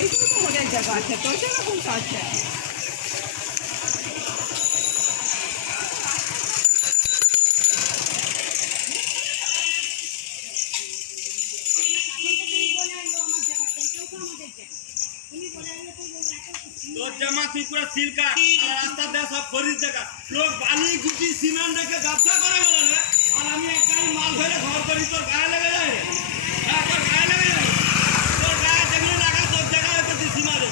এইটুকু তো মনের জায়গা আছে, তোর জায়গা কোনটা আছে? তোর জামা তুই পুরো সিলকা আর রাস্তা দিয়ে সব ফরিদ জায়গা লোক বালি গুটি সিমেন্ট রেখে ব্যবসা করে বলে না, আর আমি এক গাড়ি মাল ধরে ঘর করি, তোর গায়ে লেগে যায়। হ্যাঁ, তোর গায়ে লেগে যায়, তোর গায়ে যেগুলো লাগা তোর জায়গায় হচ্ছে সীমারে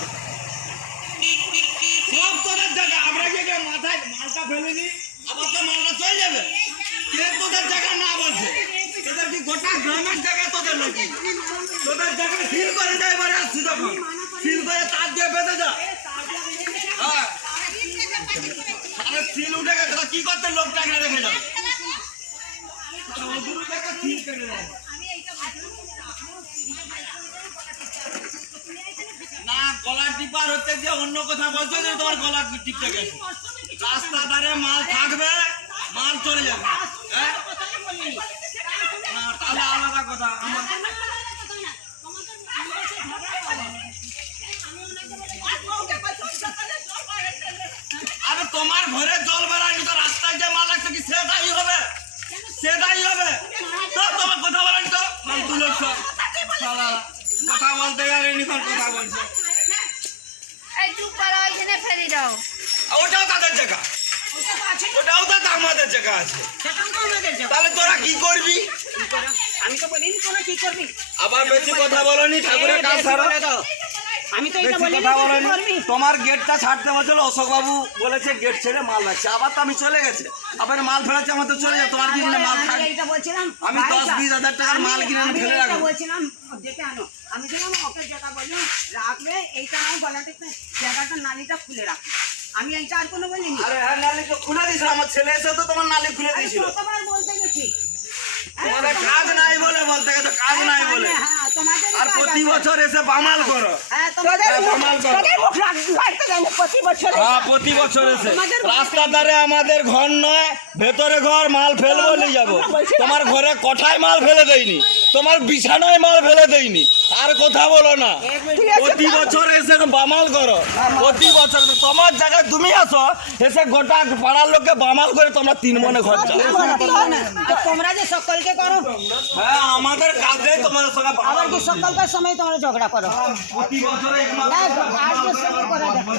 সব তোদের জায়গা। আমরা গিয়ে মাথায় মালটা ফেলে নি, আবার তো মালটা চলে যাবে। কে তোদের জায়গা না বলছে? তোদের কি গোটা গ্রামের জায়গা তোদের নাকি? তোদের জায়গা সিল করে দেয়, এবারে আসছি তখন সিল করে তার দিয়ে বেঁধে যা। হ্যাঁ, সিল উঠে গেছে, কি করতে লোকটাকে রেখে যাবে? না, গলার টিপার হচ্ছে যে অন্য কথা বলছো যে তোমার গলা টিপতে গেছে। রাস্তা ধারে মাল থাকবে, মাল চলে যাবে। হ্যাঁ, না তাহলে আলাদা কথা। আমার আরে তোমার ঘরে জল বেড়ায়নি তো রাস্তায় যে মাল লাগছে কি সেটাই হবে? সেটাই হবে তো। তোমার কথা বলেন তো ফালতু লোক সব কথা বলতে গেলে কথা বলছে। ওটাও তাদের জায়গা, ওটাও তো আমাদের জায়গা আছে। তাহলে তোরা কি করবি? আমি তো বলিনি তোরা কি করবি। আবার বেশি কথা বলনি, ঠাকুরের কাজ ছাড়ো। আমি তো এটা বলিনি করবি। তোমার গেটটা ছাড়তে বলছিল, অশোক বাবু বলেছে গেট ছেড়ে মাল লাগছে, আবার তো আমি চলে গেছে, আবার মাল ফেরাচ্ছে, আমার তো চলে যাবে। তোমার কি মাল থাকে? এটা বলছিলাম আমি 10-20 হাজার টাকার মাল কিনে আমি ফেলে রাখবো। বলছিলাম ডেকে আনো, আমি দিলাম ওকে জায়গা বললাম রাখবে, এইটা নাও গলা থেকে জায়গাটা নালিটা খুলে রাখবে। আমি এইটা আর কোনো বলিনি। আরে হ্যাঁ, নালি তো খুলে দিয়েছিল, আমার ছেলে এসে তো তোমার নালি খুলে দিয়েছিল। কতবার বলতে গেছি তোমাদের কাজ নাই বলে, বলতে গেছে কাজ নাই বলে। হ্যাঁ তোমাদের আর প্রতি বছর এসে বামাল করো। হ্যাঁ তোমাদের বামাল করো। মুখ লাগতে দেয় না প্রতি বছর। হ্যাঁ, প্রতি বছর এসে রাস্তার ধারে আমাদের ঘর নয়, ভেতরে ঘর, মাল ফেলবো নিয়ে যাবো। তোমার ঘরে কোঠায় মাল ফেলে দেয়নি, তোমার বিছানায় মাল ফেলে দেয়নি। আর কথা বলো না, প্রতি বছর এসে বামাল করো। প্রতি বছর তোমার জায়গায় তুমি আসো, এসে গোটা পাড়ার লোককে বামাল করে তোমরা 3 মনে ঘর যাও। তোমরা যে সকলকে করো। হ্যাঁ, আমাদের কাজে তোমাদের সঙ্গে আবার কি সকলকার সময় তোমরা ঝগড়া করো? প্রতি বছর না আজকে সময় করা যাবে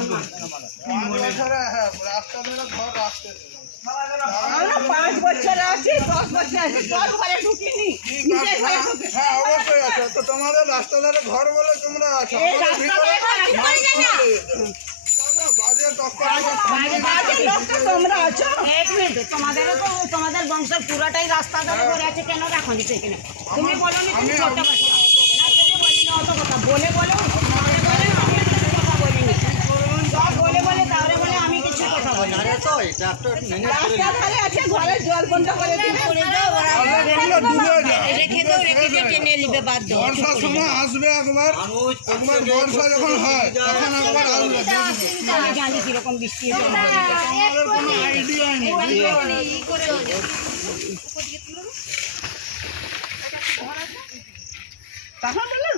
না। 5 বছর আছি, 10 বছর আছি, সব ঘরে ঢুকিনি, নিজের ঘরে ঢুকি। হ্যাঁ, অবশ্যই আছে তো। তোমাদের রাস্তা ধারে ঘর বলে তোমরা আছো। এই রাস্তা ঘরে ঘর আমি করে জানি না। বাজে বাজে লোকটা তোমরা আছো। এক মিনিট, তোমাদেরও তো তোমাদের বংশের পুরাটাই রাস্তা ধারে ঘরে আছে, কেন রাখো নি সেখানে? তুমি বলো নি তুমি করতে পারছো না, তুমি বলিনি অত কথা। বলে বলে আমি একটা কথা বলিনি, সব বলে তাহলে বলে আমি কিছু কথা বলি। রাস্তা ধারে আছে, ঘরের জল বন্ধ করে দিন করে দাও, রেখে দাও, টেনে নিবে বাদ দাও। বর্ষার সময় আসবে একবার, বর্ষা যখন হয় তখন একবার আসবে। আমি জানি কিরকম বৃষ্টি হয়েছে। আমাদের কোনো আইডিয়া নেই। তখন বললো